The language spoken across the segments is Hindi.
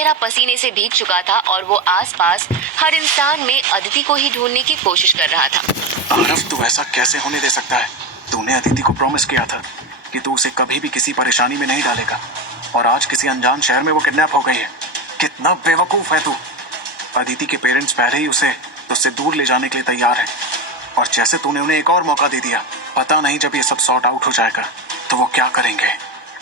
चेहरा पसीने से भीग चुका था और वो आसपास हर इंसान में अदिति को ही ढूंढने की कोशिश कर रहा था। आरव, तू ऐसा कैसे होने दे सकता है? तूने अदिति को प्रॉमिस किया था कि तू उसे कभी भी किसी परेशानी में नहीं डालेगा, और आज किसी अनजान शहर में वो किडनैप हो गई है। कितना बेवकूफ है तू। अदिति के पेरेंट्स पहले ही उसे तुझसे दूर ले जाने के लिए तैयार है, और जैसे तूने उन्हें एक और मौका दे दिया। पता नहीं जब ये सब सॉर्ट आउट हो जाएगा तो वो क्या करेंगे।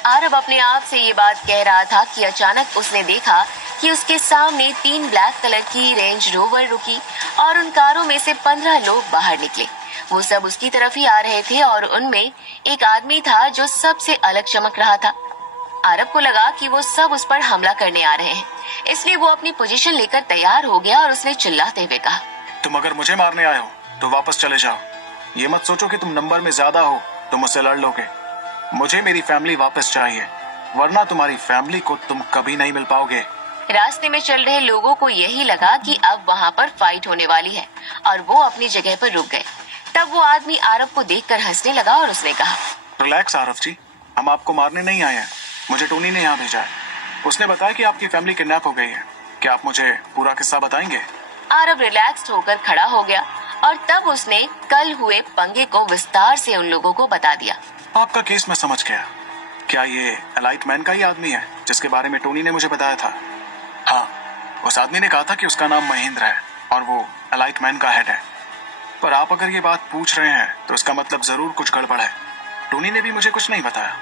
आरव अपने आप से ये बात कह रहा था कि अचानक उसने देखा कि उसके सामने 3 ब्लैक कलर की रेंज रोवर रुकी और उन कारों में से 15 लोग बाहर निकले। वो सब उसकी तरफ ही आ रहे थे और उनमें एक आदमी था जो सबसे अलग चमक रहा था। आरव को लगा कि वो सब उस पर हमला करने आ रहे हैं, इसलिए वो अपनी पोजीशन लेकर तैयार हो गया और उसने चिल्लाते हुए कहा, तुम अगर मुझे मारने आए हो तो वापस चले जाओ। ये मत सोचो कि तुम नंबर में ज्यादा हो तो मुझसे लड़ लोगे। मुझे मेरी फैमिली वापस चाहिए, वरना तुम्हारी फैमिली को तुम कभी नहीं मिल पाओगे। रास्ते में चल रहे लोगों को यही लगा कि अब वहाँ पर फाइट होने वाली है और वो अपनी जगह पर रुक गए। तब वो आदमी आरव को देखकर हंसने लगा और उसने कहा, रिलैक्स आरव जी, हम आपको मारने नहीं आए हैं। मुझे टोनी ने यहाँ भेजा है। उसने बताया कि आपकी फैमिली किडनैप हो गई है। क्या आप मुझे पूरा किस्सा बताएंगे? आरव रिलैक्स्ड होकर खड़ा हो गया और तब उसने कल हुए पंगे को विस्तार से उन लोगों को बता दिया। आपका केस मैं समझ गया। क्या ये एलाइट मैन का ही आदमी है जिसके बारे में टोनी ने मुझे बताया था? हाँ, उस आदमी ने कहा था कि उसका नाम महेंद्र है और वो एलाइट मैन का हेड है। पर आप अगर ये बात पूछ रहे हैं तो इसका मतलब जरूर कुछ गड़बड़ है। टोनी ने भी मुझे कुछ नहीं बताया।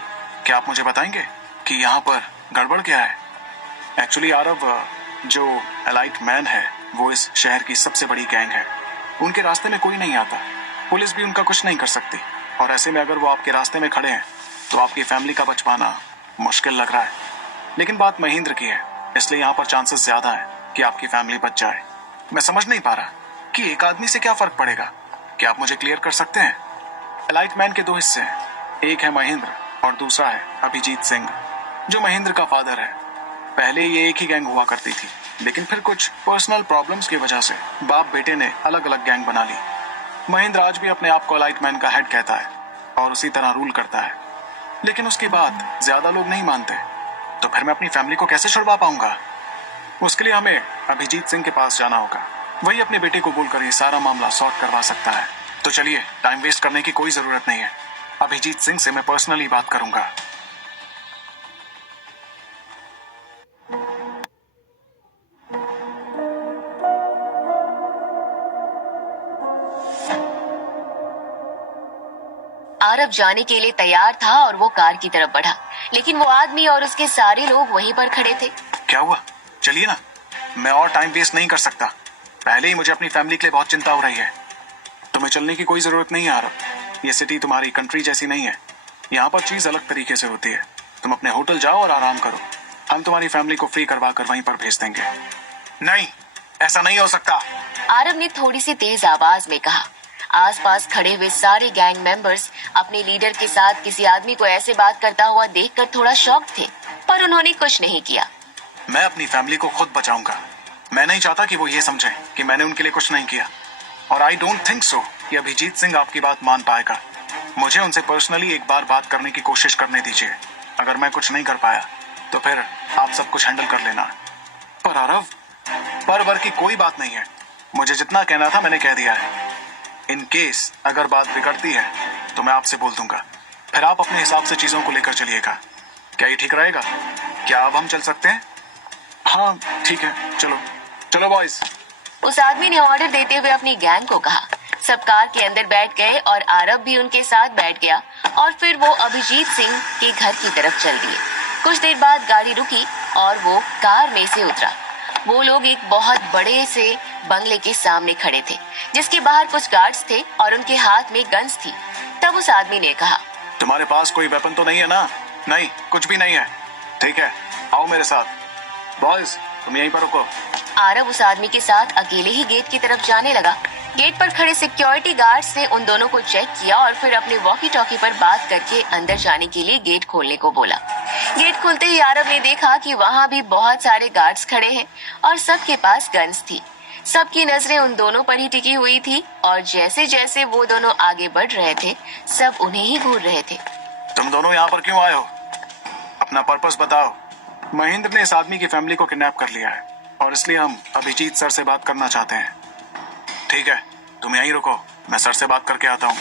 क्या आप मुझे बताएंगे कि यहाँ पर गड़बड़ क्या है? एक्चुअली आरव, जो एलाइट मैन है वो इस शहर की सबसे बड़ी गैंग है। उनके रास्ते में कोई नहीं आता, पुलिस भी उनका कुछ नहीं कर सकती, और ऐसे में अगर वो आपके रास्ते में खड़े हैं तो आपकी फैमिली का बच पाना मुश्किल लग रहा है। लेकिन बात महेंद्र की है, इसलिए यहाँ पर चांसेस ज्यादा है कि आपकी फैमिली बच जाए। मैं समझ नहीं पा रहा कि एक आदमी से क्या फर्क पड़ेगा। क्या आप मुझे क्लियर कर सकते हैं? एलाइट मैन के 2 हिस्से हैं, एक है महेंद्र और दूसरा है अभिजीत सिंह, जो महेंद्र का फादर है। पहले ये एक ही गैंग हुआ करती थी, लेकिन फिर कुछ पर्सनल प्रॉब्लम्स की वजह से बाप बेटे ने अलग अलग गैंग बना ली। महेंद्र आज भी अपने आप को एलाइट मैन का हेड कहता है और उसी तरह रूल करता है, लेकिन उसकी बात ज्यादा लोग नहीं मानते। तो फिर मैं अपनी फैमिली को कैसे छुड़वा पाऊंगा? उसके लिए हमें अभिजीत सिंह के पास जाना होगा। वही अपने बेटे को बोलकर ये सारा मामला सॉर्ट करवा सकता है। तो चलिए, टाइम वेस्ट करने की कोई जरूरत नहीं है। अभिजीत सिंह से मैं पर्सनली बात करूंगा। आरव जाने के लिए तैयार था और वो कार की तरफ बढ़ा, लेकिन वो आदमी और उसके सारे लोग वहीं पर खड़े थे। क्या हुआ? चलिए ना, मैं और टाइम वेस्ट नहीं कर सकता। पहले ही मुझे अपनी फैमिली के लिए बहुत चिंता हो रही है। तुम्हें चलने की कोई जरूरत नहीं है आरव। ये सिटी तुम्हारी कंट्री जैसी नहीं है। यहाँ पर चीज अलग तरीके से होती है। तुम अपने होटल जाओ और आराम करो। हम तुम्हारी फैमिली को फ्री करवा कर वहीं पर भेज देंगे। नहीं, ऐसा नहीं हो सकता, आरव ने थोड़ी सी तेज आवाज में कहा। आसपास खड़े हुए सारे गैंग मेंबर्स अपने लीडर के साथ किसी आदमी को ऐसे बात करता हुआ देखकर थोड़ा शॉक थे, पर उन्होंने कुछ नहीं किया। मैं अपनी फैमिली को खुद बचाऊंगा। मैं नहीं चाहता कि वो ये समझें कि मैंने उनके लिए कुछ नहीं किया, और आई डोंट थिंक सो कि अभिजीत सिंह आपकी बात मान पाएगा। मुझे उनसे पर्सनली एक बार बात करने की कोशिश करने दीजिए। अगर मैं कुछ नहीं कर पाया तो फिर आप सब कुछ हैंडल कर लेना। पर आरव, पर वर की कोई बात नहीं है। मुझे जितना कहना था मैंने कह दिया है। इन केस अगर बात बिगड़ती है तो मैं आपसे बोल दूंगा, फिर आप अपने हिसाब से चीजों को लेकर चलिएगा। क्या ये ठीक रहेगा? क्या अब हम चल सकते हैं? हाँ ठीक है, चलो चलो बॉयज। उस आदमी ने ऑर्डर देते हुए अपनी गैंग को कहा। सब कार के अंदर बैठ गए और आरव भी उनके साथ बैठ गया और फिर वो अभिजीत सिंह के घर की तरफ चल दिए। कुछ देर बाद गाड़ी रुकी और वो कार में से उतरा। वो लोग एक बहुत बड़े से बंगले के सामने खड़े थे, जिसके बाहर कुछ गार्ड्स थे और उनके हाथ में गन्स थी। तब उस आदमी ने कहा, तुम्हारे पास कोई वेपन तो नहीं है ना? नहीं, कुछ भी नहीं है। ठीक है, आओ मेरे साथ। बॉयज, तुम यहीं पर रुको। आरव उस आदमी के साथ अकेले ही गेट की तरफ जाने लगा। गेट पर खड़े सिक्योरिटी गार्ड्स ने उन दोनों को चेक किया और फिर अपने वॉकी टॉकी पर बात करके अंदर जाने के लिए गेट खोलने को बोला। गेट खुलते ही आरव ने देखा कि वहाँ भी बहुत सारे गार्ड्स खड़े हैं और सबके पास गन्स थी। सबकी नजरें उन दोनों पर ही टिकी हुई थी और जैसे जैसे वो दोनों आगे बढ़ रहे थे, सब उन्हें ही घूर रहे थे। तुम दोनों यहाँ पर क्यों आए हो? अपना पर्पस बताओ। महेंद्र ने इस आदमी की फैमिली को किडनैप कर लिया है और इसलिए हम अभिजीत सर से बात करना चाहते हैं। ठीक है, तुम यहीं रुको, मैं सर से बात करके आता हूँ।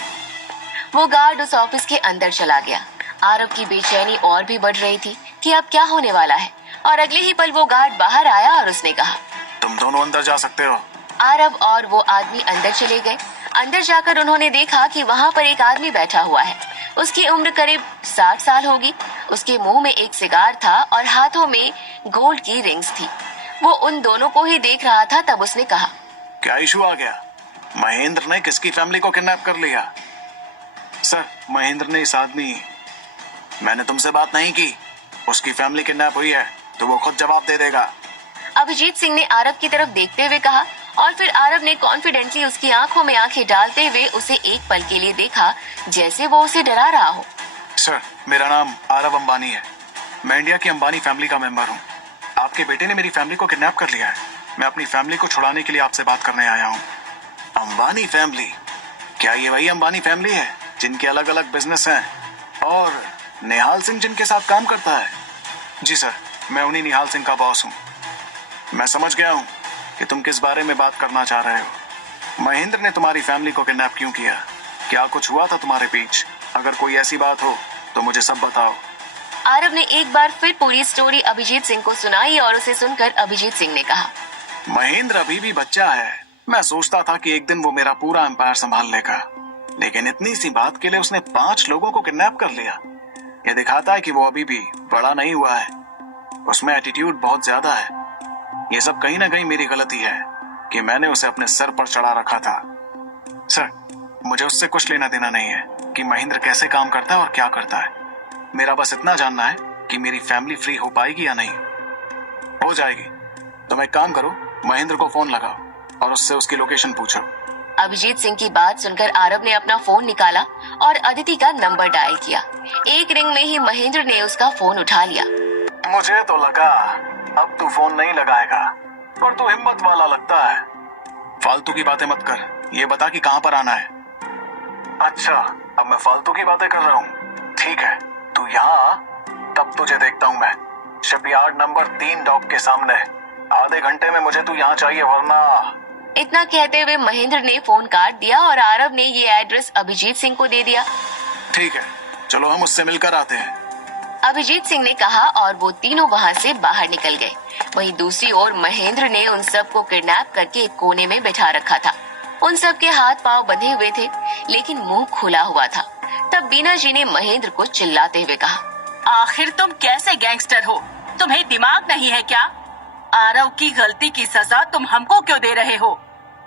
वो गार्ड उस ऑफिस के अंदर चला गया। आरव की बेचैनी और भी बढ़ रही थी कि अब क्या होने वाला है, और अगले ही पल वो गार्ड बाहर आया और उसने कहा, तुम दोनों अंदर जा सकते हो। आरव और वो आदमी अंदर चले गए। अंदर जाकर उन्होंने देखा कि वहाँ पर एक आदमी बैठा हुआ है। उसकी उम्र करीब 60 साल होगी। उसके मुंह में एक सिगार था और हाथों में गोल्ड की रिंग्स थी। वो उन दोनों को ही देख रहा था। तब उसने कहा, क्या इशू आ गया? महेंद्र ने किसकी फैमिली को किडनैप कर लिया? सर, महेंद्र ने इस आदमी, मैंने तुमसे बात नहीं की। उसकी फैमिली किडनैप हुई है तो वो खुद जवाब दे देगा। अभिजीत सिंह ने आरव की तरफ देखते हुए कहा, और फिर आरव ने कॉन्फिडेंटली उसकी आंखों में आंखें डालते हुए उसे एक पल के लिए देखा, जैसे वो उसे डरा रहा हो। सर, मेरा नाम आरव अंबानी है। मैं इंडिया की अंबानी फैमिली का मेंबर हूँ। आपके बेटे ने मेरी फैमिली को किडनैप कर लिया है। मैं अपनी फैमिली को छुड़ाने के लिए आपसे बात करने आया हूँ। अंबानी फैमिली? क्या ये वही अंबानी फैमिली है जिनके अलग अलग बिजनेस हैं और निहाल सिंह जिनके साथ काम करता है? जी सर, मैं उन्हीं निहाल सिंह का बॉस हूँ। मैं समझ गया हूँ कि तुम किस बारे में बात करना चाह रहे हो। महेंद्र ने तुम्हारी फैमिली को किडनैप क्यों किया? क्या कुछ हुआ था तुम्हारे बीच? अगर कोई ऐसी बात हो तो मुझे सब बताओ। आरव ने एक बार फिर पूरी स्टोरी अभिजीत सिंह को सुनाई और उसे सुनकर अभिजीत सिंह ने कहा, महेंद्र अभी भी बच्चा है। मैं सोचता था कि एक दिन वो मेरा पूरा एम्पायर संभाल लेगा, लेकिन इतनी सी बात के लिए उसने 5 लोगों को किडनैप कर लिया। ये दिखाता है कि वो अभी भी बड़ा नहीं हुआ है। उसमें एटीट्यूड बहुत ज्यादा है। ये सब कहीं ना कहीं मेरी गलती है कि मैंने उसे अपने सर पर चढ़ा रखा था। सर, मुझे उससे कुछ लेना देना नहीं है कि महेंद्र कैसे काम करता है और क्या करता है। मेरा बस इतना जानना है कि मेरी फैमिली फ्री हो पाएगी या नहीं। हो जाएगी। तुम एक काम करो, महेंद्र को फोन लगाओ और उससे उसकी लोकेशन पूछो। अभिजीत सिंह की बात सुनकर आरव ने अपना फोन निकाला और अदिति का नंबर डायल किया। एक रिंग में ही महेंद्र ने उसका फोन उठा लिया। मुझे तो लगा अब तू फोन नहीं लगाएगा, पर तू हिम्मत वाला लगता है। फालतू की बातें मत कर, ये बता कि कहां पर आना है। अच्छा, अब मैं फालतू की बातें कर रहा हूँ। ठीक है, तू यहाँ आ, तब तुझे देखता हूँ मैं शिपयार्ड नंबर 3 डॉक के सामने। आधे घंटे में मुझे तू यहाँ चाहिए, वरना। इतना कहते हुए महेंद्र ने फोन काट दिया और आरव ने ये एड्रेस अभिजीत सिंह को दे दिया। ठीक है, चलो हम उससे मिलकर आते हैं। अभिजीत सिंह ने कहा और वो तीनों वहाँ से बाहर निकल गए। वहीं दूसरी ओर महेंद्र ने उन सब को किडनैप करके एक कोने में बैठा रखा था। उन सब के हाथ पांव बंधे हुए थे, लेकिन मुंह खुला हुआ था। तब बीना जी ने महेंद्र को चिल्लाते हुए कहा, आखिर तुम कैसे गैंगस्टर हो? तुम्हें दिमाग नहीं है क्या? आरव की गलती की सजा तुम हमको क्यों दे रहे हो?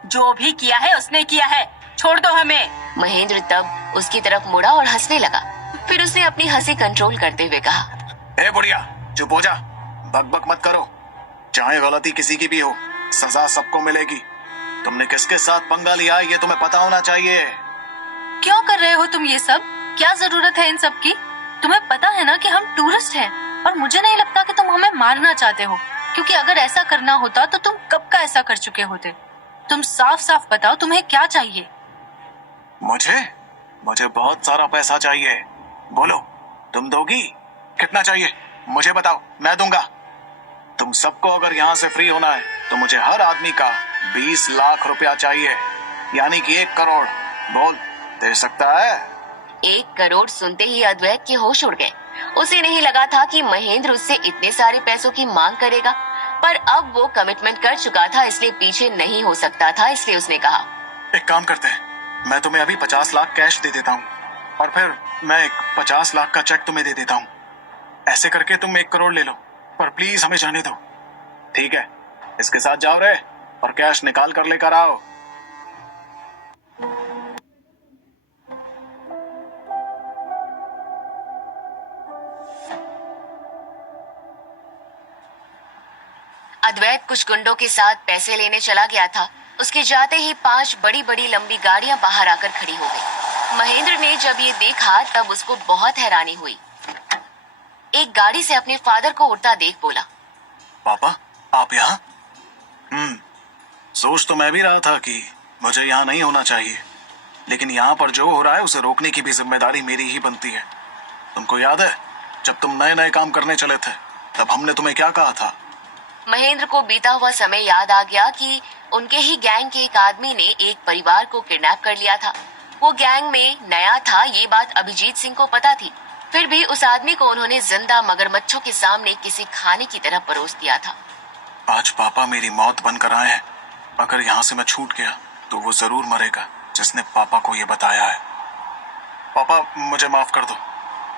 जो भी किया है उसने किया है, छोड़ दो हमें। महेंद्र तब उसकी तरफ मुड़ा और हंसने लगा। फिर उसने अपनी हंसी कंट्रोल करते हुए कहा, ए बुढ़िया, चुप हो जा, बक बक मत करो। चाहे गलती किसी की भी हो, सजा सबको मिलेगी। तुमने किसके साथ पंगा लिया ये तुम्हें पता होना चाहिए। क्यों कर रहे हो तुम ये सब? क्या जरूरत है इन सब की? तुम्हें पता है ना कि हम टूरिस्ट हैं, और मुझे नहीं लगता कि तुम हमें मारना चाहते हो, क्योंकि अगर ऐसा करना होता तो तुम कब का ऐसा कर चुके होते। तुम साफ साफ बताओ, तुम्हें क्या चाहिए? मुझे बहुत सारा पैसा चाहिए। बोलो, तुम दोगी? कितना चाहिए मुझे बताओ, मैं दूंगा। तुम सबको अगर यहाँ से फ्री होना है तो मुझे हर आदमी का 20 लाख रुपया चाहिए, यानी कि 1 करोड़। बोल, दे सकता है? 1 करोड़ सुनते ही अद्वैत के होश उड़ गए। उसे नहीं लगा था कि महेंद्र उससे इतने सारे पैसों की मांग करेगा, पर अब वो कमिटमेंट कर चुका था, इसलिए पीछे नहीं हो सकता था। इसलिए उसने कहा, एक काम करते हैं, मैं तुम्हें अभी 50 लाख कैश दे देता हूँ और फिर मैं एक 50 लाख का चेक तुम्हें दे देता हूँ। ऐसे करके तुम 1 करोड़ ले लो, पर प्लीज हमें जाने दो। ठीक है, इसके साथ जाओ रे और कैश निकाल कर लेकर आओ। अद्वैत कुछ गुंडों के साथ पैसे लेने चला गया था। उसके जाते ही 5 बड़ी बड़ी लंबी गाड़ियां बाहर आकर खड़ी हो गई। महेंद्र ने जब ये देखा तब उसको बहुत हैरानी हुई। एक गाड़ी से अपने फादर को उड़ता देख बोला, पापा, आप यहाँ? सोच तो मैं भी रहा था कि मुझे यहाँ नहीं होना चाहिए, लेकिन यहाँ पर जो हो रहा है उसे रोकने की भी जिम्मेदारी मेरी ही बनती है। तुमको याद है जब तुम नए नए काम करने चले थे तब हमने तुम्हें क्या कहा था? महेंद्र को बीता हुआ समय याद आ गया कि उनके ही गैंग के एक आदमी ने एक परिवार को किडनैप कर लिया था। वो गैंग में नया था, ये बात अभिजीत सिंह को पता थी। फिर भी उस आदमी को उन्होंने जिंदा मगरमच्छों के सामने किसी खाने की तरह परोस दिया था। आज पापा मेरी मौत बनकर आए हैं। अगर यहाँ से मैं छूट गया तो वो जरूर मरेगा जिसने पापा को ये बताया है। पापा मुझे माफ कर दो,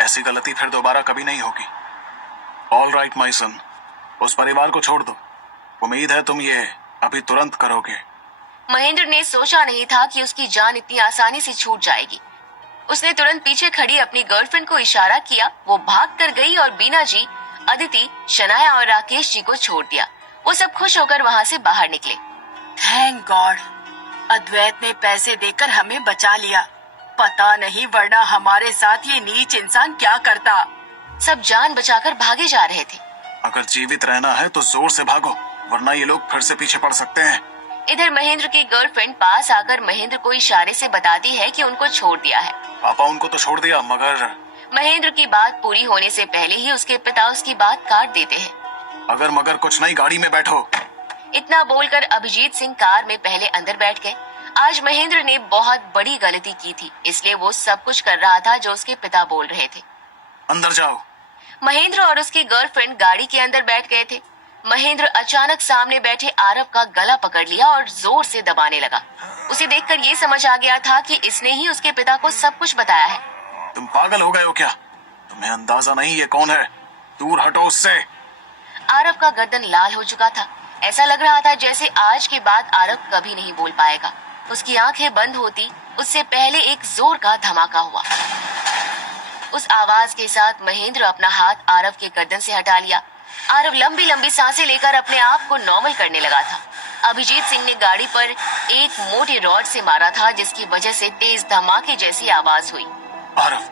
ऐसी गलती फिर दोबारा कभी नहीं होगी। ऑल राइट माई सन, उस परिवार को छोड़ दो। उम्मीद है तुम ये अभी तुरंत करोगे। महेंद्र ने सोचा नहीं था कि उसकी जान इतनी आसानी से छूट जाएगी। उसने तुरंत पीछे खड़ी अपनी गर्लफ्रेंड को इशारा किया। वो भाग कर गई और बीना जी, अदिति, शनाया और राकेश जी को छोड़ दिया। वो सब खुश होकर वहाँ से बाहर निकले। थैंक गॉड, अद्वैत ने पैसे देकर हमें बचा लिया। पता नहीं वरना हमारे साथ ये नीच इंसान क्या करता। सब जान बचाकर भागे जा रहे थे। अगर जीवित रहना है तो जोर से भागो, वरना ये लोग फिर से पीछे पड़ सकते हैं। इधर महेंद्र की गर्लफ्रेंड पास आकर महेंद्र को इशारे से बताती है कि उनको छोड़ दिया है। पापा उनको तो छोड़ दिया, मगर महेंद्र की बात पूरी होने से पहले ही उसके पिता उसकी बात काट देते हैं। अगर मगर कुछ नहीं, गाड़ी में बैठो। इतना बोलकर अभिजीत सिंह कार में पहले अंदर बैठ गए। आज महेंद्र ने बहुत बड़ी गलती की थी, इसलिए वो सब कुछ कर रहा था जो उसके पिता बोल रहे थे। अंदर जाओ। महेंद्र और उसकी गर्लफ्रेंड गाड़ी के अंदर बैठ गए थे। महेंद्र अचानक सामने बैठे आरव का गला पकड़ लिया और जोर से दबाने लगा। उसे देखकर ये समझ आ गया था कि इसने ही उसके पिता को सब कुछ बताया है। तुम पागल हो गए हो क्या? तुम्हें अंदाजा नहीं ये कौन है? दूर हटो उससे। आरव का गर्दन लाल हो चुका था। ऐसा लग रहा था जैसे आज के बाद आरव कभी नहीं बोल पाएगा। उसकी आंखें बंद होती उससे पहले एक जोर का धमाका हुआ। उस आवाज के साथ महेंद्र अपना हाथ आरव के गर्दन से हटा लिया। आरव लंबी लंबी सांसें लेकर अपने आप को नॉर्मल करने लगा था। अभिजीत सिंह ने गाड़ी पर एक मोटे रॉड से मारा था, जिसकी वजह से तेज धमाके जैसी आवाज हुई। आरव,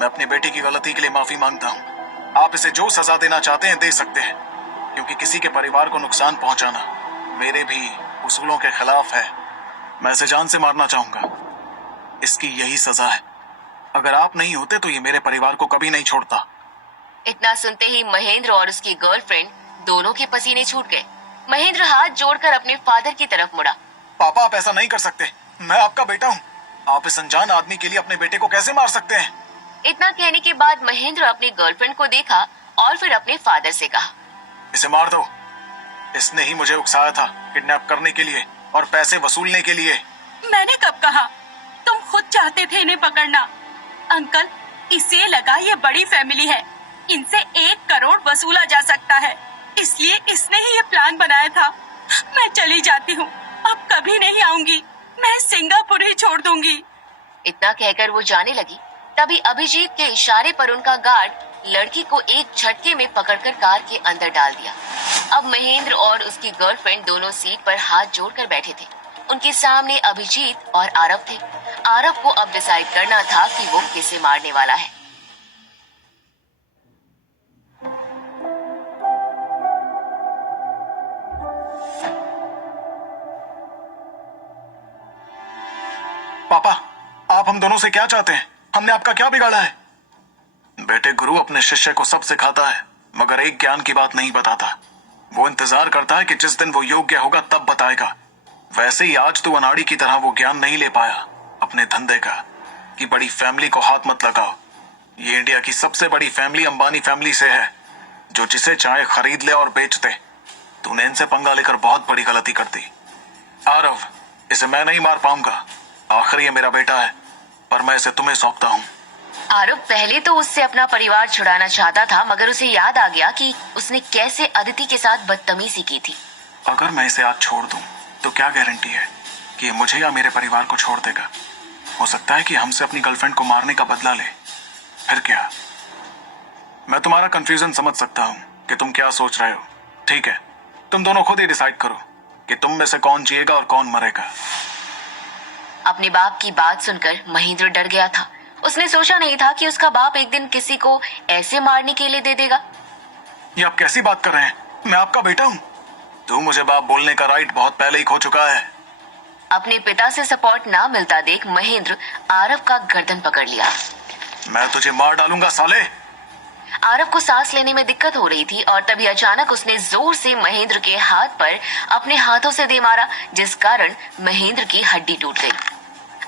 मैं अपनी बेटी की गलती के लिए माफी मांगता हूँ। आप इसे जो सजा देना चाहते हैं दे सकते हैं, क्योंकि किसी के परिवार को नुकसान पहुंचाना मेरे भी उसूलों के खिलाफ है। मैं इसे जान से मारना चाहूंगा। इसकी यही सजा है। अगर आप नहीं होते तो ये मेरे परिवार को कभी नहीं छोड़ता। इतना सुनते ही महेंद्र और उसकी गर्लफ्रेंड दोनों के पसीने छूट गए। महेंद्र हाथ जोड़कर अपने फादर की तरफ मुड़ा। पापा, आप ऐसा नहीं कर सकते। मैं आपका बेटा हूँ। आप इस अनजान आदमी के लिए अपने बेटे को कैसे मार सकते हैं? इतना कहने के बाद महेंद्र अपनी गर्लफ्रेंड को देखा और फिर अपने फादर से कहा, इसे मार दो। इसने ही मुझे उकसाया था किडनैप करने के लिए और पैसे वसूलने के लिए। मैंने कब कहा? तुम खुद चाहते थे इन्हें पकड़ना। अंकल, इसे लगा ये बड़ी फैमिली है, इनसे 1 करोड़ वसूला जा सकता है, इसलिए इसने ही ये प्लान बनाया था। मैं चली जाती हूँ, अब कभी नहीं आऊंगी। मैं सिंगापुर ही छोड़ दूंगी। इतना कहकर वो जाने लगी। तभी अभिजीत के इशारे पर उनका गार्ड लड़की को एक झटके में पकड़कर कार के अंदर डाल दिया। अब महेंद्र और उसकी गर्लफ्रेंड दोनों सीट पर हाथ जोड़कर बैठे थे। उनके सामने अभिजीत और आरव थे। आरव को अब डिसाइड करना था कि वो किसे मारने वाला है। पापा, आप हम दोनों से क्या चाहते हैं? हमने आपका क्या बिगाड़ा है? बेटे, गुरु अपने शिष्य को सब सिखाता है, मगर एक ज्ञान की बात नहीं बताता। वो इंतजार करता है कि जिस दिन वो योग्य होगा तब बताएगा। वैसे ही आज तू अनाड़ी की तरह वो ज्ञान नहीं ले पाया अपने धंधे का, कि बड़ी फैमिली को हाथ मत लगाओ। ये इंडिया की सबसे बड़ी फैमिली अंबानी फैमिली से है, जो जिसे चाहे खरीद ले और बेच दे। तूने इनसे पंगा लेकर बहुत बड़ी गलती कर दी। आरव, इसे मैं नहीं मार पाऊंगा। आखिर ये मेरा बेटा है, पर मैं इसे तुम्हें सौंपता हूँ। आरव पहले तो उससे अपना परिवार छुड़ाना चाहता था, मगर उसे याद आ गया कि उसने कैसे अदिति के साथ बदतमीजी की थी। अगर मैं इसे आज छोड़ दूं, तो क्या गारंटी है कि ये मुझे या मेरे परिवार को छोड़ देगा? हो सकता है कि हमसे अपनी गर्लफ्रेंड को मारने का बदला ले। फिर क्या? मैं तुम्हारा कंफ्यूजन समझ सकता हूँ कि तुम क्या सोच रहे हो। ठीक है, तुम दोनों खुद ही डिसाइड करो कि तुम में से कौन जिएगा और कौन मरेगा। अपने बाप की बात सुनकर महेंद्र डर गया था। उसने सोचा नहीं था कि उसका बाप एक दिन किसी को ऐसे मारने के लिए दे देगा। ये आप कैसी बात कर रहे हैं? मैं आपका बेटा हूँ। तू मुझे बाप बोलने का राइट बहुत पहले ही खो चुका है। अपने पिता से सपोर्ट ना मिलता देख महेंद्र आरव का गर्दन पकड़ लिया। मैं तुझे मार डालूंगा साले। आरव को सांस लेने में दिक्कत हो रही थी और तभी अचानक उसने जोर से महेंद्र के हाथ पर अपने हाथों से दे मारा, जिस कारण महेंद्र की हड्डी टूट गई।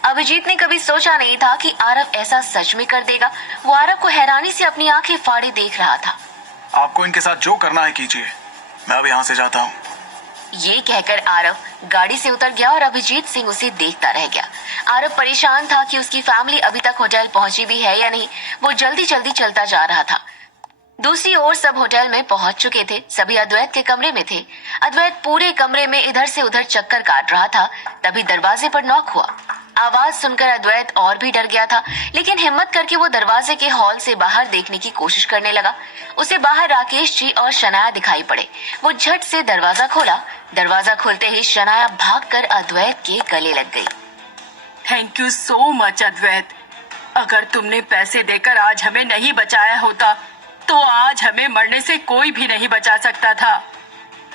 अभिजीत ने कभी सोचा नहीं था कि आरव ऐसा सच में कर देगा। वो आरव को हैरानी से अपनी आंखें फाड़े देख रहा था। आपको इनके साथ जो करना है कीजिए, मैं अब यहाँ से जाता हूँ। ये कहकर आरव गाड़ी से उतर गया और अभिजीत सिंह उसे देखता रह गया। आरव परेशान था कि उसकी फैमिली अभी तक होटल पहुंची भी है या नहीं। वो जल्दी जल्दी चलता जा रहा था। दूसरी ओर सब होटल में पहुंच चुके थे। सभी अद्वैत के कमरे में थे। अद्वैत पूरे कमरे में इधर से उधर चक्कर काट रहा था। तभी दरवाजे पर नॉक हुआ। आवाज सुनकर अद्वैत और भी डर गया था, लेकिन हिम्मत करके वो दरवाजे के हॉल से बाहर देखने की कोशिश करने लगा। उसे बाहर राकेश जी और शनाया दिखाई पड़े। वो झट से दरवाजा खोला। दरवाजा खुलते ही शनाया भागकर अद्वैत के गले लग गई। थैंक यू सो मच अद्वैत। अगर तुमने पैसे देकर आज हमें नहीं बचाया होता तो आज हमें मरने से कोई भी नहीं बचा सकता था।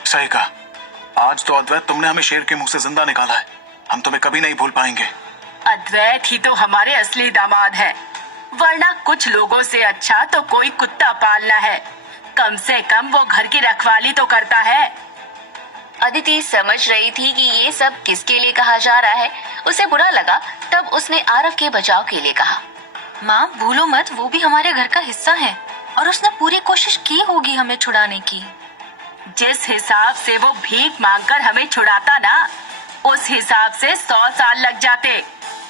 सही कहा। आज तो अद्वैत तुमने हमें शेर के मुंह से जिंदा निकाला है। हम तुम्हें कभी नहीं भूल पाएंगे। अद्वैत ही तो हमारे असली दामाद है, वरना कुछ लोगों से अच्छा तो कोई कुत्ता पालना है। कम से कम वो घर की रखवाली तो करता है। अदिति समझ रही थी कि ये सब किसके लिए कहा जा रहा है। उसे बुरा लगा। तब उसने आरव के बचाव के लिए कहा, माँ भूलो मत, वो भी हमारे घर का हिस्सा है और उसने पूरी कोशिश की होगी हमें छुड़ाने की। जिस हिसाब से वो भीख मांगकर हमें छुड़ाता ना, उस हिसाब से 100 साल लग जाते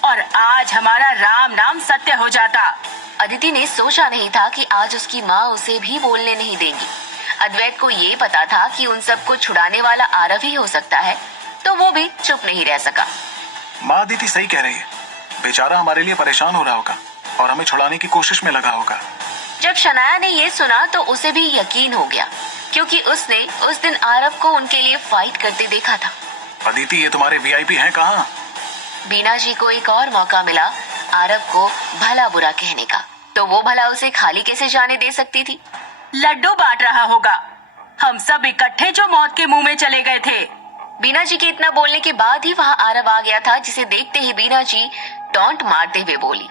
और आज हमारा राम नाम सत्य हो जाता। अदिति ने सोचा नहीं था कि आज उसकी माँ उसे भी बोलने नहीं देगी। अद्वैत को ये पता था कि उन सबको छुड़ाने वाला आरव ही हो सकता है, तो वो भी चुप नहीं रह सका। माँ अदिति सही कह रही है। बेचारा हमारे लिए परेशान हो रहा होगा और हमें छुड़ाने की कोशिश में लगा होगा। जब शनाया ने ये सुना तो उसे भी यकीन हो गया, क्योंकि उसने उस दिन आरव को उनके लिए फाइट करते देखा था। अदिति, ये तुम्हारे वीआईपी हैं कहाँ? बीना जी को एक और मौका मिला आरव को भला बुरा कहने का, तो वो भला उसे खाली कैसे जाने दे सकती थी। लड्डू बांट रहा होगा। हम सब इकट्ठे जो मौत के मुंह में चले गए थे। बीना जी के इतना बोलने के बाद ही वहाँ आरव आ गया था, जिसे देखते ही बीना जी टॉन्ट मारते हुए बोली,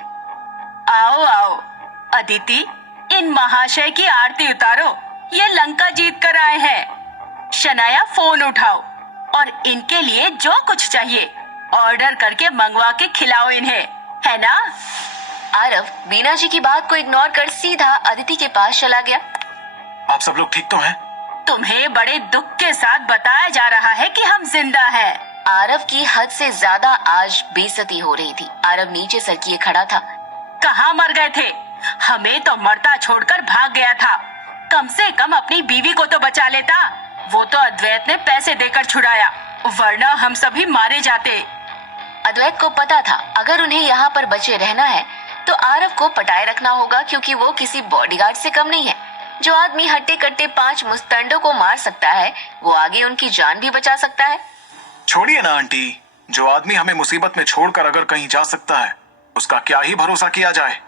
आओ आओ अदिति, इन महाशय की आरती उतारो। ये लंका जीत कर आए हैं। शनाया फोन उठाओ और इनके लिए जो कुछ चाहिए ऑर्डर करके मंगवा के खिलाओ इन्हें, है ना? आरव बीना जी की बात को इग्नोर कर सीधा अदिति के पास चला गया। आप सब लोग ठीक तो हैं? तुम्हें बड़े दुख के साथ बताया जा रहा है कि हम जिंदा हैं। आरव की हद से ज्यादा आज बेइज्जती हो रही थी। आरव नीचे सर किए खड़ा था। कहाँ मर गए थे? हमें तो मरता छोड़कर भाग गया था। कम से कम अपनी बीवी को तो बचा लेता। वो तो अद्वैत ने पैसे देकर छुड़ाया, वरना हम सभी मारे जाते। अद्वैत को पता था अगर उन्हें यहाँ पर बचे रहना है तो आरव को पटाए रखना होगा, क्योंकि वो किसी बॉडीगार्ड से कम नहीं है। जो आदमी हट्टे कट्टे 5 मुस्तंडों को मार सकता है, वो आगे उनकी जान भी बचा सकता है। छोड़िए ना आंटी, जो आदमी हमें मुसीबत में छोड़कर अगर कहीं जा सकता है, उसका क्या ही भरोसा किया जाए।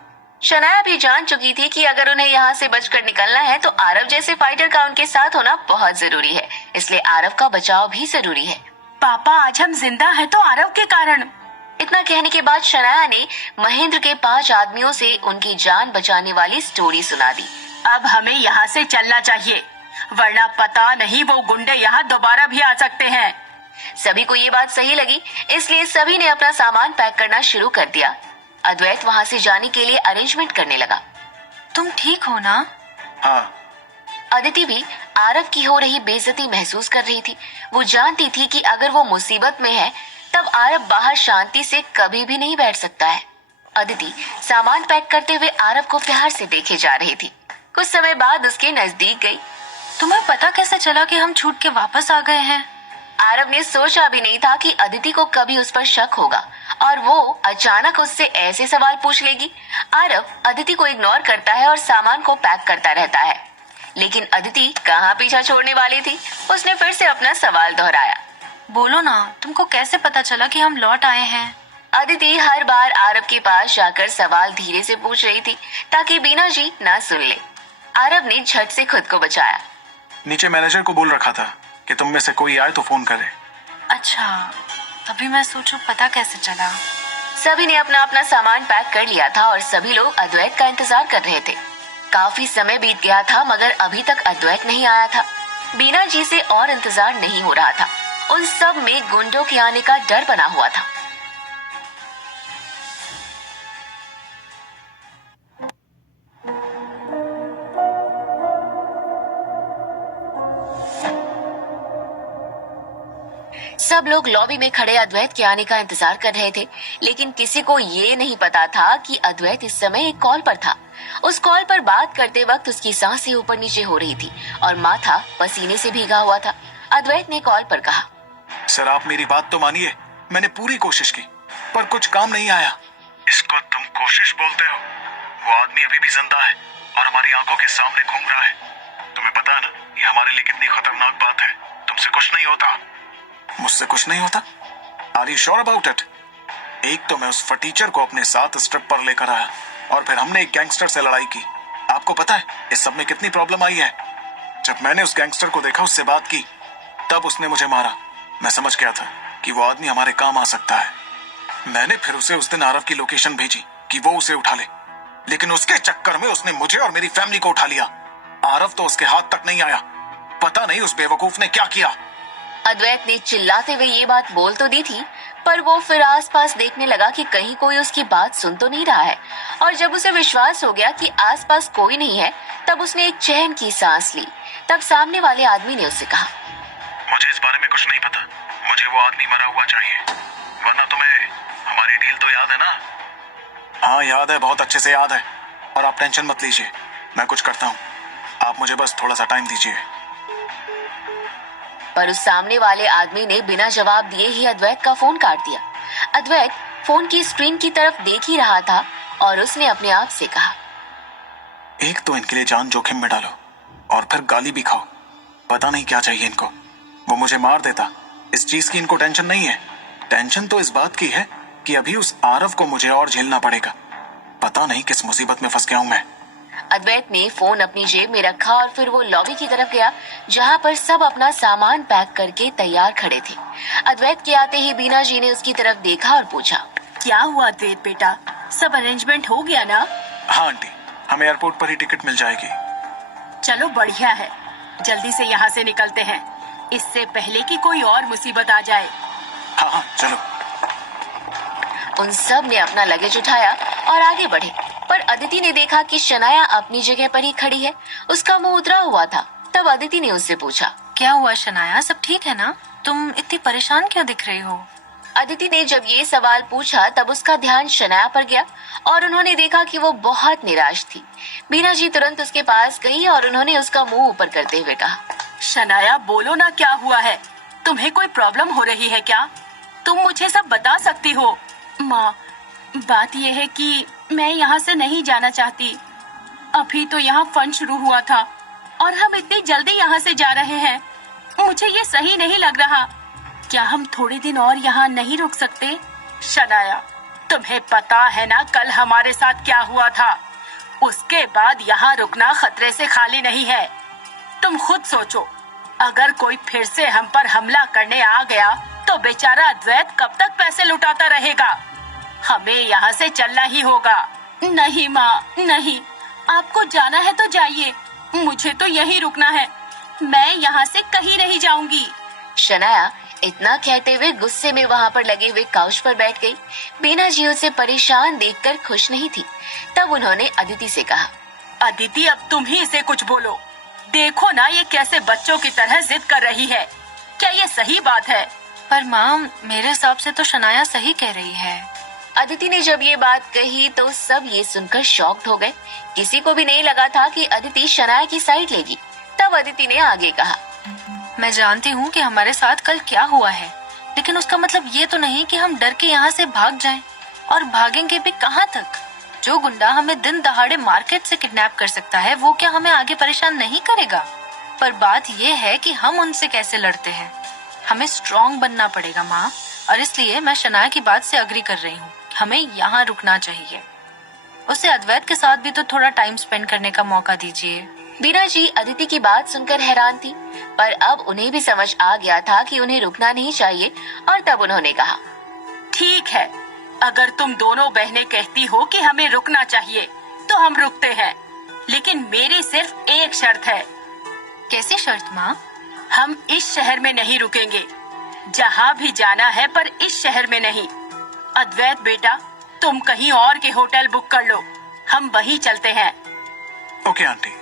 शनाया भी जान चुकी थी कि अगर उन्हें यहाँ से बचकर निकलना है तो आरव जैसे फाइटर का उनके साथ होना बहुत जरूरी है, इसलिए आरव का बचाव भी जरूरी है। पापा, आज हम जिंदा हैं तो आरव के कारण। इतना कहने के बाद शनाया ने महेंद्र के 5 आदमियों से उनकी जान बचाने वाली स्टोरी सुना दी। अब हमें यहाँ से चलना चाहिए, वरना पता नहीं वो गुंडे यहाँ दोबारा भी आ सकते हैं। सभी को ये बात सही लगी, इसलिए सभी ने अपना सामान पैक करना शुरू कर दिया। अद्वैत वहाँ से जाने के लिए अरेंजमेंट करने लगा। तुम ठीक हो ना? हाँ। अदिति भी आरव की हो रही बेइज्जती महसूस कर रही थी। वो जानती थी कि अगर वो मुसीबत में है तब आरव बाहर शांति से कभी भी नहीं बैठ सकता है। अदिति सामान पैक करते हुए आरव को प्यार से देखे जा रही थी। कुछ समय बाद उसके नजदीक गई। तुम्हें पता कैसे चला कि हम छूट के वापस आ गए हैं? आरव ने सोचा भी नहीं था कि अदिति को कभी उस पर शक होगा और वो अचानक उससे ऐसे सवाल पूछ लेगी। आरव अदिति को इग्नोर करता है और सामान को पैक करता रहता है, लेकिन अदिति कहाँ पीछा छोड़ने वाली थी। उसने फिर से अपना सवाल दोहराया। बोलो ना, तुमको कैसे पता चला कि हम लौट आए हैं? अदिति हर बार आरव के पास जाकर सवाल धीरे से पूछ रही थी ताकि बीना जी ना सुन ले। आरव ने झट से खुद को बचाया। नीचे मैनेजर को बोल रखा था कि तुम में से कोई आए तो फोन करे। अच्छा, तभी मैं सोचूं पता कैसे चला। सभी ने अपना अपना सामान पैक कर लिया था और सभी लोग अद्वैत का इंतजार कर रहे थे। काफी समय बीत गया था मगर अभी तक अद्वैत नहीं आया था। बीना जी से और इंतजार नहीं हो रहा था। उन सब में गुंडों के आने का डर बना हुआ था। सब लोग लॉबी में खड़े अद्वैत के आने का इंतजार कर रहे थे, लेकिन किसी को ये नहीं पता था कि अद्वैत इस समय एक कॉल पर था। उस कॉल पर बात करते वक्त उसकी सांसें ऊपर नीचे हो रही थी और माथा पसीने से भीगा हुआ था। अद्वैत ने कॉल पर कहा, सर आप मेरी बात तो मानिए, मैंने पूरी कोशिश की पर कुछ काम नहीं आया। इसको तुम कोशिश बोलते हो? वो आदमी अभी भी जिंदा है और हमारी आंखों के सामने घूम रहा है। तुम्हें पता है ना ये हमारे लिए कितनी खतरनाक बात है। तुमसे कुछ नहीं होता। मुझसे कुछ नहीं होता? Are you sure about it? एक तो मैं उस फटीचर को अपने साथ स्ट्रिप पर लेकर आया और फिर हमने एक गैंगस्टर से लड़ाई की। आपको पता है इस सब में कितनी प्रॉब्लम आई है। जब मैंने उस गैंगस्टर को देखा, उससे बात की, तब उसने मुझे मारा। मैं समझ गया था कि वो आदमी हमारे काम आ सकता है। मैंने फिर उसे उस दिन आरव की लोकेशन भेजी कि वो उसे उठा ले, लेकिन उसके चक्कर में उसने मुझे और मेरी फैमिली को उठा लिया। आरव तो उसके हाथ तक नहीं आया। पता नहीं उस बेवकूफ ने क्या किया। अद्वैत ने चिल्लाते हुए ये बात बोल तो दी थी, पर वो फिर आसपास देखने लगा कि कहीं कोई उसकी बात सुन तो नहीं रहा है। और जब उसे विश्वास हो गया कि आसपास कोई नहीं है, तब उसने एक चैन की सांस ली। तब सामने वाले आदमी ने उससे कहा, मुझे इस बारे में कुछ नहीं पता। मुझे वो आदमी मरा हुआ चाहिए, वरना तुम्हें हमारी डील तो याद है ना? हाँ याद है, बहुत अच्छे से याद है। और आप टेंशन मत लीजिए, मैं कुछ करता हूँ। आप मुझे बस थोड़ा सा टाइम दीजिए। पर उस सामने वाले आदमी ने बिना जवाब दिए ही अद्वैत का फोन काट दिया। अद्वैत फोन की स्क्रीन की तरफ देख ही रहा था और उसने अपने आप से कहा, एक तो इनके लिए जान जोखिम में डालो और फिर गाली भी खाओ। पता नहीं क्या चाहिए इनको। वो मुझे मार देता, इस चीज की इनको टेंशन नहीं है। टेंशन तो इस बात की है कि अभी उस आरव को मुझे और झेलना पड़ेगा। पता नहीं किस मुसीबत में फंस गया हूं मैं। अद्वैत ने फोन अपनी जेब में रखा और फिर वो लॉबी की तरफ गया, जहां पर सब अपना सामान पैक करके तैयार खड़े थे। अद्वैत के आते ही बीना जी ने उसकी तरफ देखा और पूछा, क्या हुआ अद्वैत बेटा, सब अरेंजमेंट हो गया ना? हाँ आंटी, हमें एयरपोर्ट पर ही टिकट मिल जाएगी। चलो बढ़िया है, जल्दी से यहाँ से निकलते हैं, इससे पहले कि कोई और मुसीबत आ जाए। हाँ हाँ चलो। उन सब ने अपना लगेज उठाया और आगे बढ़े, पर अदिति ने देखा कि शनाया अपनी जगह पर ही खड़ी है। उसका मुंह उतरा हुआ था। तब अदिति ने उससे पूछा, क्या हुआ शनाया, सब ठीक है ना? तुम इतनी परेशान क्यों दिख रही हो? अदिति ने जब ये सवाल पूछा तब उसका ध्यान शनाया पर गया और उन्होंने देखा कि वो बहुत निराश थी। बीना जी तुरंत उसके पास गई और उन्होंने उसका मुंह ऊपर करते हुए कहा, शनाया बोलो ना, क्या हुआ है? तुम्हें कोई प्रॉब्लम हो रही है क्या? तुम मुझे सब बता सकती हो। माँ, बात यह है कि मैं यहाँ से नहीं जाना चाहती। अभी तो यहाँ फन शुरू हुआ था और हम इतनी जल्दी यहाँ से जा रहे हैं। मुझे ये सही नहीं लग रहा। क्या हम थोड़े दिन और यहाँ नहीं रुक सकते? शनाया, तुम्हें पता है ना कल हमारे साथ क्या हुआ था? उसके बाद यहाँ रुकना खतरे से खाली नहीं है। तुम खुद सोचो, अगर कोई फिर से हम पर हमला करने आ गया तो बेचारा अद्वैत कब तक पैसे लुटाता रहेगा? हमें यहाँ से चलना ही होगा। नहीं माँ, नहीं, आपको जाना है तो जाइए, मुझे तो यहीं रुकना है। मैं यहाँ से कहीं नहीं जाऊंगी। शनाया इतना कहते हुए गुस्से में वहाँ पर लगे हुए काउच पर बैठ गई। बीना जी उसे परेशान देखकर खुश नहीं थी। तब उन्होंने अदिति से कहा, अदिति, अब तुम ही इसे कुछ बोलो। देखो ना ये कैसे बच्चों की तरह जिद कर रही है। क्या ये सही बात है? पर माँ, मेरे हिसाब से तो शनाया सही कह रही है। अदिति ने जब ये बात कही तो सब ये सुनकर शॉक्ड हो गए। किसी को भी नहीं लगा था कि अदिति शनाया की साइड लेगी। तब अदिति ने आगे कहा, मैं जानती हूँ कि हमारे साथ कल क्या हुआ है, लेकिन उसका मतलब ये तो नहीं कि हम डर के यहाँ से भाग जाएं। और भागेंगे भी कहाँ तक? जो गुंडा हमें दिन दहाड़े मार्केट से किडनैप कर सकता है, वो क्या हमें आगे परेशान नहीं करेगा? पर बात ये है कि हम उनसे कैसे लड़ते हैं। हमें स्ट्रॉन्ग बनना पड़ेगा माँ, और इसलिए मैं शनाया की बात से अग्री कर रही हूँ। हमें यहाँ रुकना चाहिए। उसे अद्वैत के साथ भी तो थोड़ा टाइम स्पेंड करने का मौका दीजिए। बीना जी अदिति की बात सुनकर हैरान थी, पर अब उन्हें भी समझ आ गया था कि उन्हें रुकना नहीं चाहिए। और तब उन्होंने कहा, ठीक है, अगर तुम दोनों बहनें कहती हो कि हमें रुकना चाहिए तो हम रुकते हैं, लेकिन मेरी सिर्फ एक शर्त है। कैसी शर्त माँ? हम इस शहर में नहीं रुकेंगे। जहाँ भी जाना है पर इस शहर में नहीं। अद्वैत बेटा, तुम कहीं और के होटल बुक कर लो, हम वहीं चलते हैं। Okay aunty.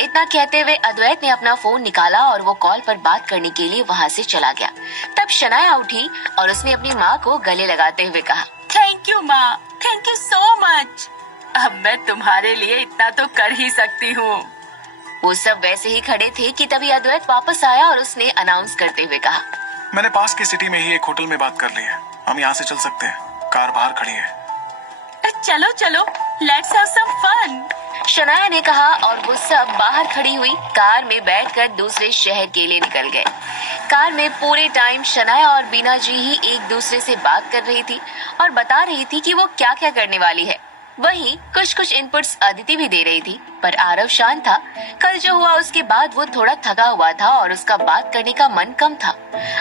इतना कहते हुए अद्वैत ने अपना फोन निकाला और वो कॉल पर बात करने के लिए वहाँ से चला गया। तब शनाया उठी और उसने अपनी माँ को गले लगाते हुए कहा, थैंक यू माँ, थैंक यू सो मच। अब मैं तुम्हारे लिए इतना तो कर ही सकती हूँ। वो सब वैसे ही खड़े थे कि तभी अद्वैत वापस आया और उसने अनाउंस करते हुए कहा, मैंने पास की सिटी में ही एक होटल में बात कर ली है, हम यहाँ से चल सकते हैं, कार बाहर खड़ी है। चलो चलो, let's have some fun. Shanaya ने कहा और वो सब बाहर खड़ी हुई कार में बैठकर दूसरे शहर के लिए निकल गए। कार में पूरे टाइम शनाया और बीना जी ही एक दूसरे से बात कर रही थी और बता रही थी कि वो क्या क्या करने वाली है। वहीं कुछ इनपुट्स अदिति भी दे रही थी, पर आरव शांत था। कल जो हुआ उसके बाद वो थोड़ा थका हुआ था और उसका बात करने का मन कम था।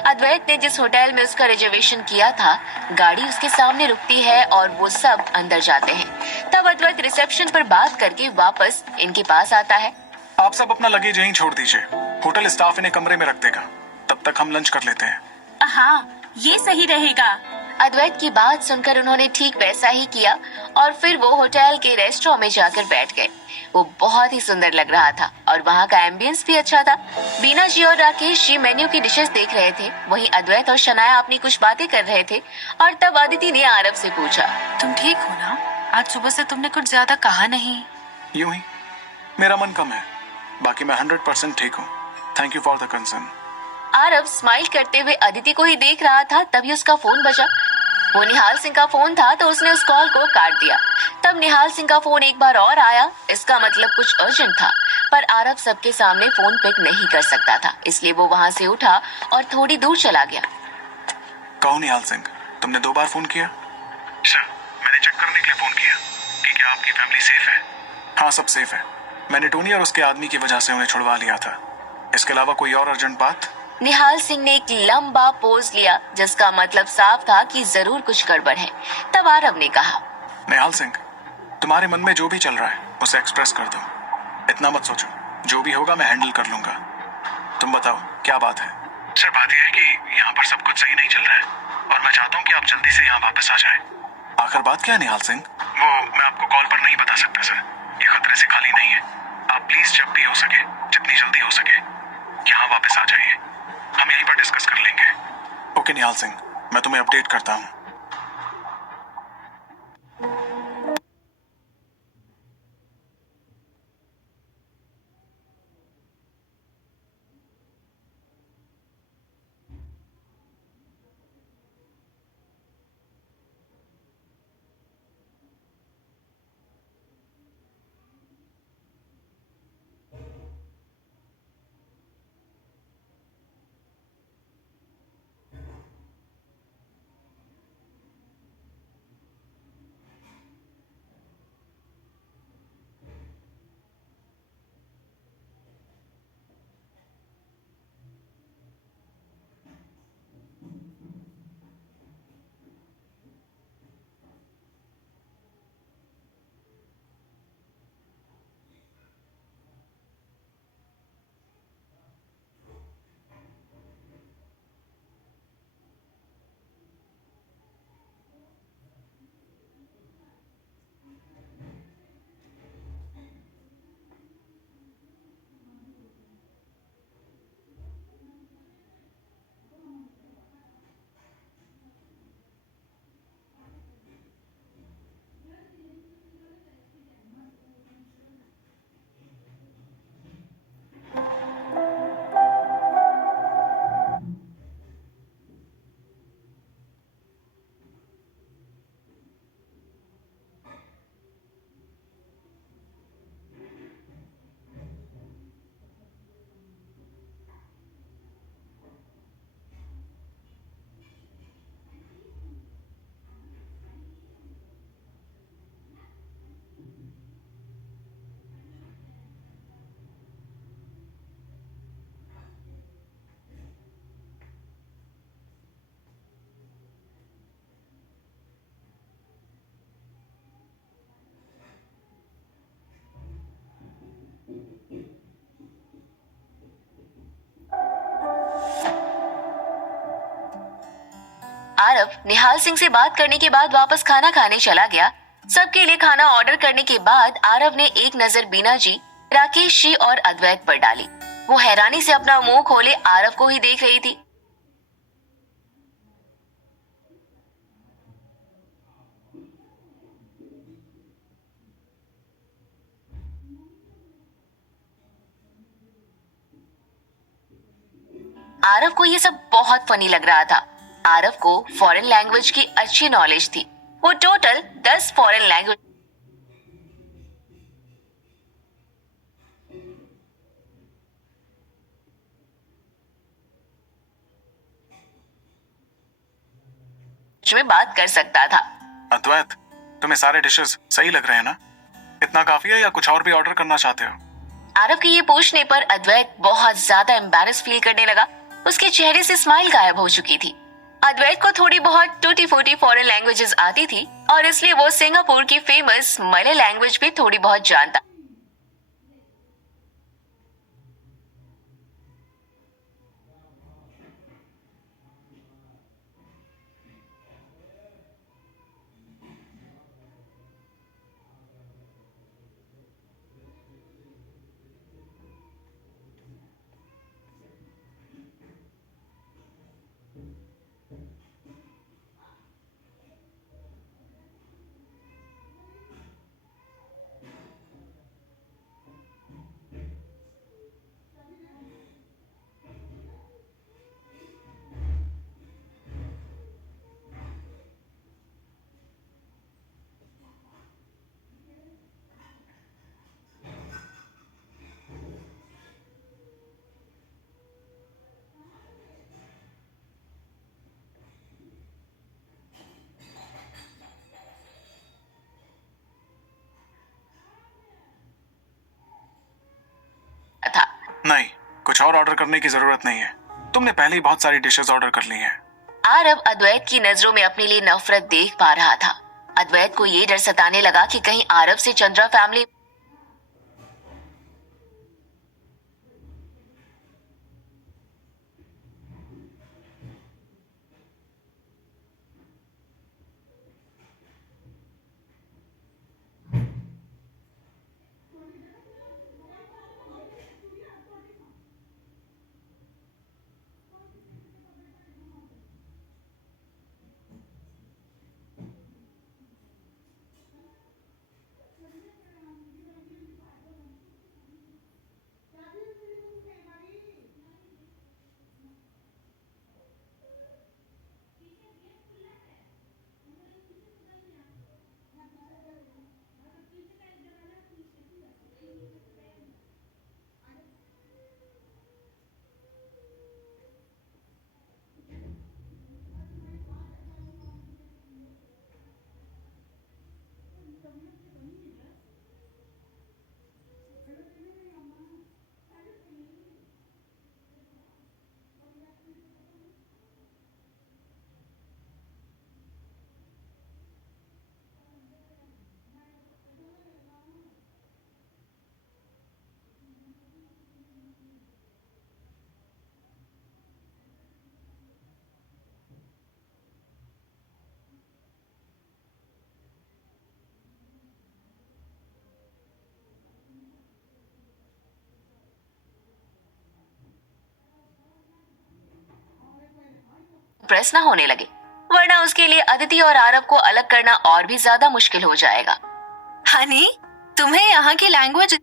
अद्वैत ने जिस होटल में उसका रिजर्वेशन किया था, गाड़ी उसके सामने रुकती है और वो सब अंदर जाते हैं। तब अद्वैत रिसेप्शन पर बात करके वापस इनके पास आता है। आप सब अपना लगेज यहीं छोड़ दीजिए, होटल स्टाफ इन्हें कमरे में रख देगा, तब तक हम लंच कर लेते हैं। हाँ, ये सही रहेगा। अद्वैत की बात सुनकर उन्होंने ठीक वैसा ही किया और फिर वो होटल के रेस्टोरेंट में जाकर बैठ गए। वो बहुत ही सुंदर लग रहा था और वहाँ का एम्बियंस भी अच्छा था। बीना जी और राकेश जी मेन्यू की डिशेस देख रहे थे, वहीं अद्वैत और शनाया अपनी कुछ बातें कर रहे थे। और तब अदिति ने आरव से पूछा, तुम ठीक हो ना? आज सुबह से तुमने कुछ ज्यादा कहा नहीं। यूं ही, मेरा मन कम है, बाकी मैं 100% ठीक हूँ। Thank you for the concern. Aarav smile करते हुए अदिति को ही देख रहा था। तभी उसका फोन बजा। वो निहाल सिंह का फोन था तो उसने उस कॉल को काट दिया। तब निहाल सिंह का फोन एक बार और आया, इसका मतलब कुछ अर्जेंट था। पर आरव सबके सामने फोन पिक नहीं कर सकता था, इसलिए वो वहाँ से उठा और थोड़ी दूर चला गया। कहो निहाल सिंह, तुमने 2 बार फोन किया? सर, मैंने चेक करने के लिए फोन किया कि क्या आपकी फैमिली सेफ है। हाँ, सब सेफ है। मैंने टोनी और उसके आदमी की वजह से उन्हें छुड़वा लिया था। इसके अलावा कोई और अर्जेंट बात? निहाल सिंह ने एक लंबा पोज लिया, जिसका मतलब साफ था कि जरूर कुछ गड़बड़ है। तब आरव ने कहा, निहाल सिंह, तुम्हारे मन में जो भी चल रहा है उसे एक्सप्रेस कर दो, इतना मत सोचो, जो भी होगा मैं हैंडल कर लूंगा। तुम बताओ क्या बात है? सर, बात यह है कि यहाँ पर सब कुछ सही नहीं चल रहा है और मैं चाहता हूँ कि आप जल्दी से यहाँ वापस आ जाएं। आखिर बात क्या है निहाल सिंह? वो मैं आपको कॉल पर नहीं बता सकता सर, ये खतरे से खाली नहीं है। आप प्लीज जब भी हो सके, जितनी जल्दी हो सके, यहाँ वापस आ जाइए, हम यहीं पर डिस्कस कर लेंगे। ओके निहाल सिंह, मैं तुम्हें अपडेट करता हूँ। आरव निहाल सिंह से बात करने के बाद वापस खाना खाने चला गया। सबके लिए खाना ऑर्डर करने के बाद आरव ने एक नजर बीना जी, राकेश जी और अद्वैत पर डाली। वो हैरानी से अपना मुंह खोले आरव को ही देख रही थी। आरव को ये सब बहुत फनी लग रहा था। आरव को फॉरेन लैंग्वेज की अच्छी नॉलेज थी। वो टोटल 10 फॉरेन लैंग्वेज में बात कर सकता था। अद्वैत, तुम्हें सारे डिशेस सही लग रहे हैं ना? इतना काफी है या कुछ और भी ऑर्डर करना चाहते हो? आरव के ये पूछने पर अद्वैत बहुत ज्यादा एम्बैरेस फील करने लगा। उसके चेहरे से स्माइल गायब हो चुकी थी। अद्वैत को थोड़ी बहुत टूटी फूटी फॉरेन लैंग्वेजेस आती थी और इसलिए वो सिंगापुर की फेमस मलय लैंग्वेज भी थोड़ी बहुत जानता था। नहीं, कुछ और ऑर्डर करने की जरूरत नहीं है। तुमने पहले ही बहुत सारी डिशेस ऑर्डर कर ली हैं। आरव अद्वैत की नजरों में अपने लिए नफरत देख पा रहा था। अद्वैत को ये डर सताने लगा कि कहीं आरव से चंद्रा फैमिली प्रेस ना होने लगे, वरना उसके लिए अदिति और आरव को अलग करना और भी ज्यादा मुश्किल हो जाएगा। हनी, तुम्हें यहाँ की लैंग्वेज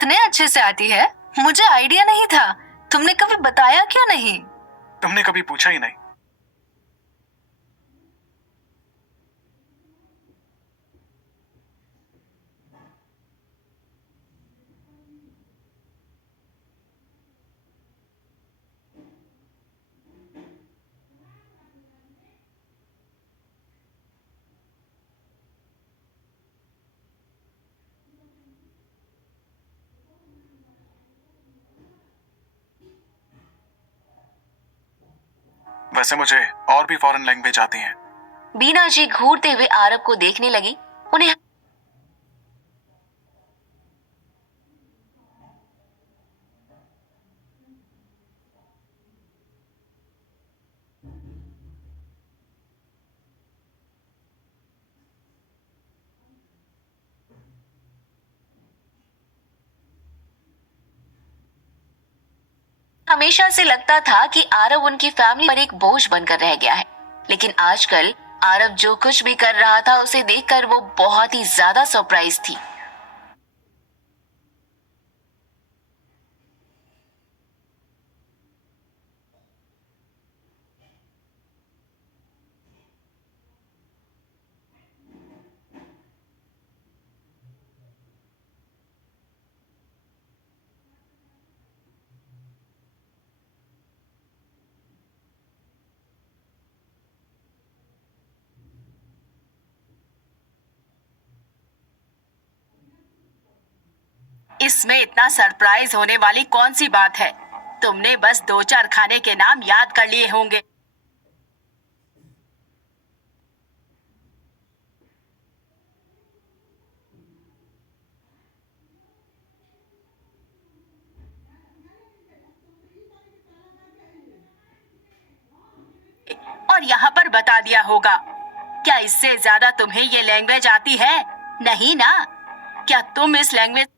इतने अच्छे से आती है, मुझे आइडिया नहीं था। तुमने कभी बताया क्यों नहीं? तुमने कभी पूछा ही नहीं। वैसे मुझे और भी फॉरेन लैंग्वेज आती हैं। बीना जी घूरते हुए आरव को देखने लगी। उन्हें हमेशा से लगता था कि आरव उनकी फैमिली पर एक बोझ बनकर रह गया है, लेकिन आजकल आरव जो कुछ भी कर रहा था उसे देखकर वो बहुत ही ज्यादा सरप्राइज थी। इसमें इतना सरप्राइज होने वाली कौन सी बात है? तुमने बस दो चार खाने के नाम याद कर लिए होंगे। और यहाँ पर बता दिया होगा। क्या इससे ज्यादा तुम्हें ये लैंग्वेज आती है? नहीं ना? क्या तुम इस लैंग्वेज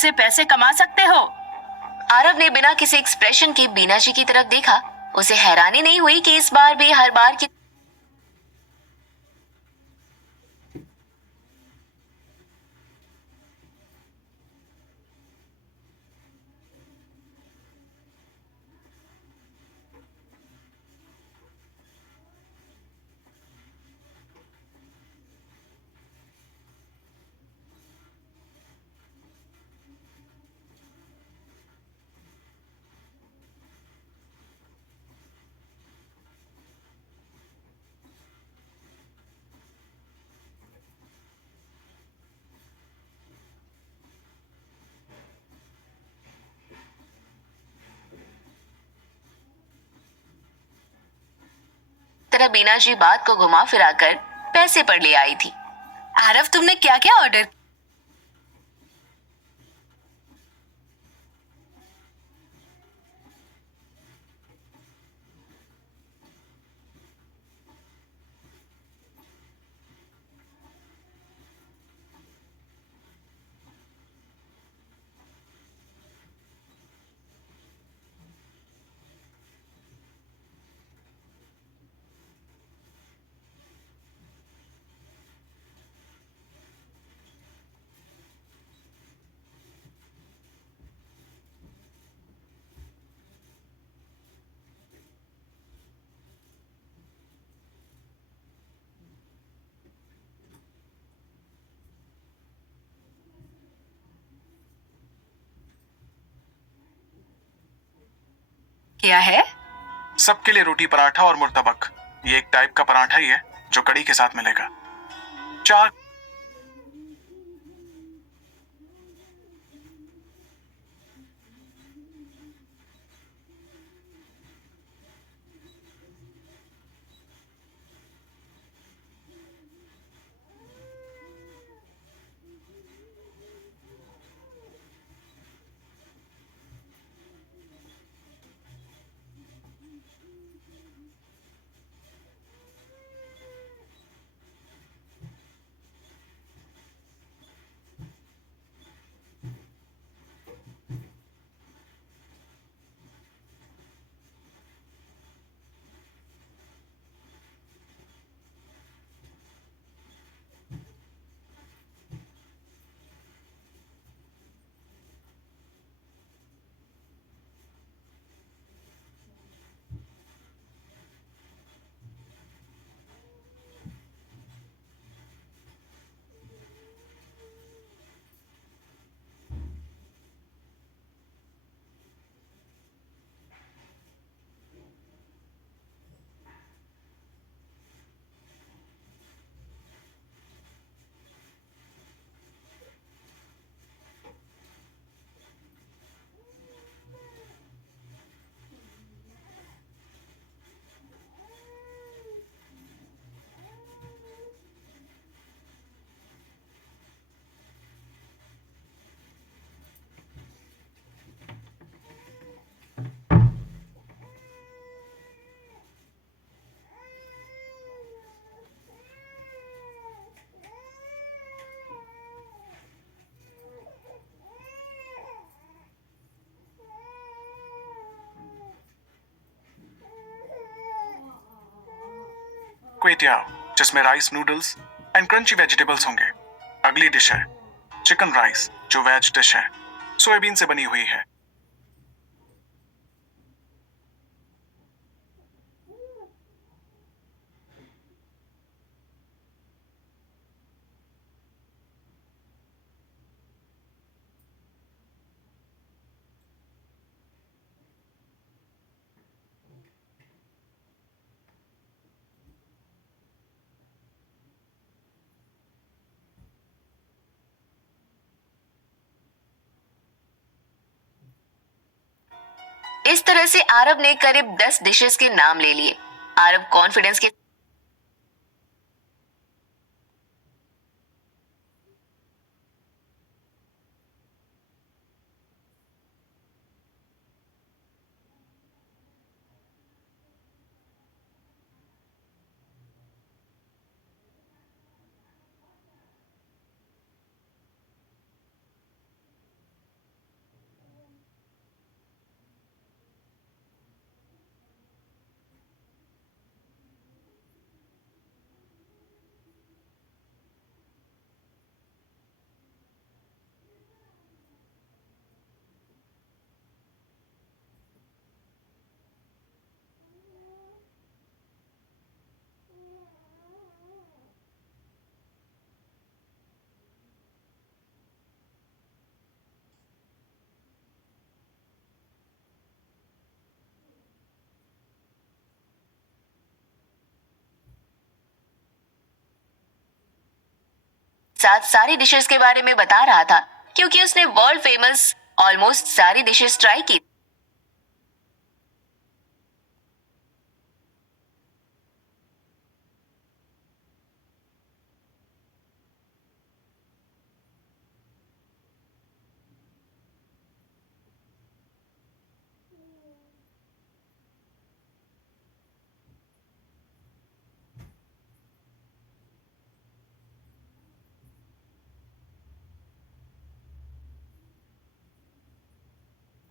से पैसे कमा सकते हो। आरव ने बिना किसी एक्सप्रेशन के बीना जी की तरफ देखा। उसे हैरानी नहीं हुई कि इस बार भी हर बार की तरह बीना जी बात को घुमा फिरा कर पैसे पर ले आई थी। आरव, तुमने क्या क्या ऑर्डर? क्या है? सबके लिए रोटी पराठा और मुर्तबक। ये एक टाइप का पराठा ही है जो कड़ी के साथ मिलेगा। 4। क्वेटियाओ, जिसमें rice noodles and crunchy vegetables होंगे। अगली डिश है चिकन राइस, जो वेज डिश है, सोयाबीन से बनी हुई है। इस तरह से आरव ने करीब 10 डिशेस के नाम ले लिए। आरव कॉन्फिडेंस के साथ सारी डिशेस के बारे में बता रहा था क्योंकि उसने वर्ल्ड फेमस ऑलमोस्ट सारी डिशेस ट्राई की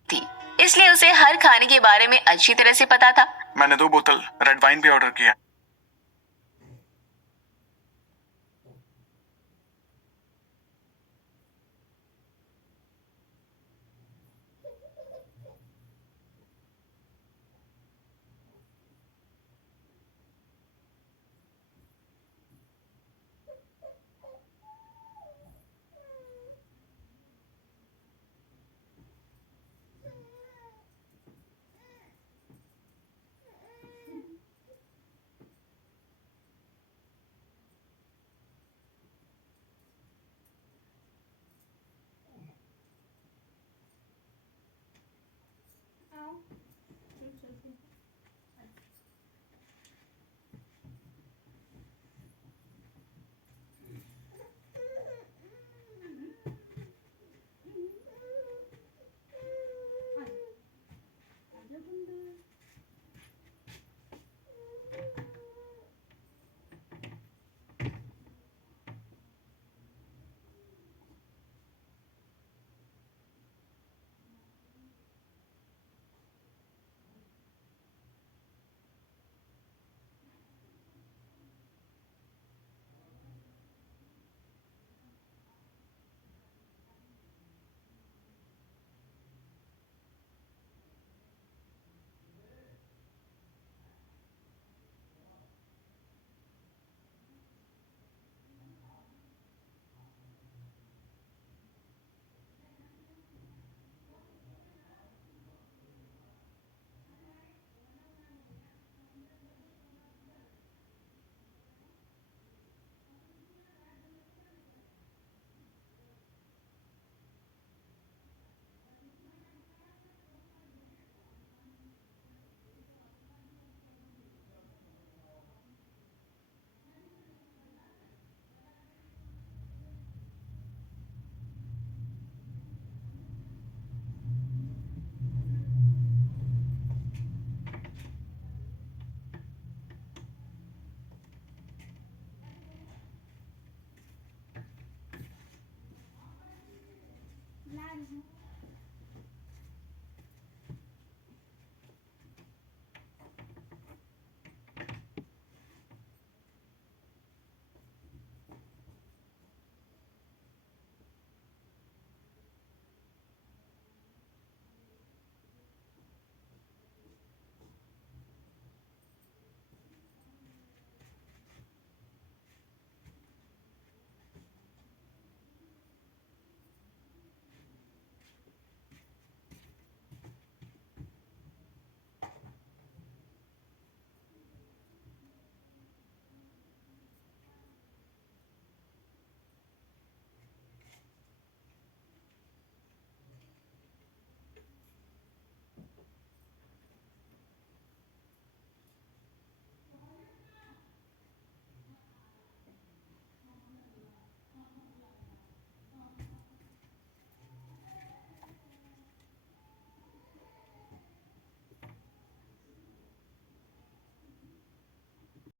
थी, इसलिए उसे हर खाने के बारे में अच्छी तरह से पता था। मैंने 2 बोतल रेड वाइन भी ऑर्डर किया।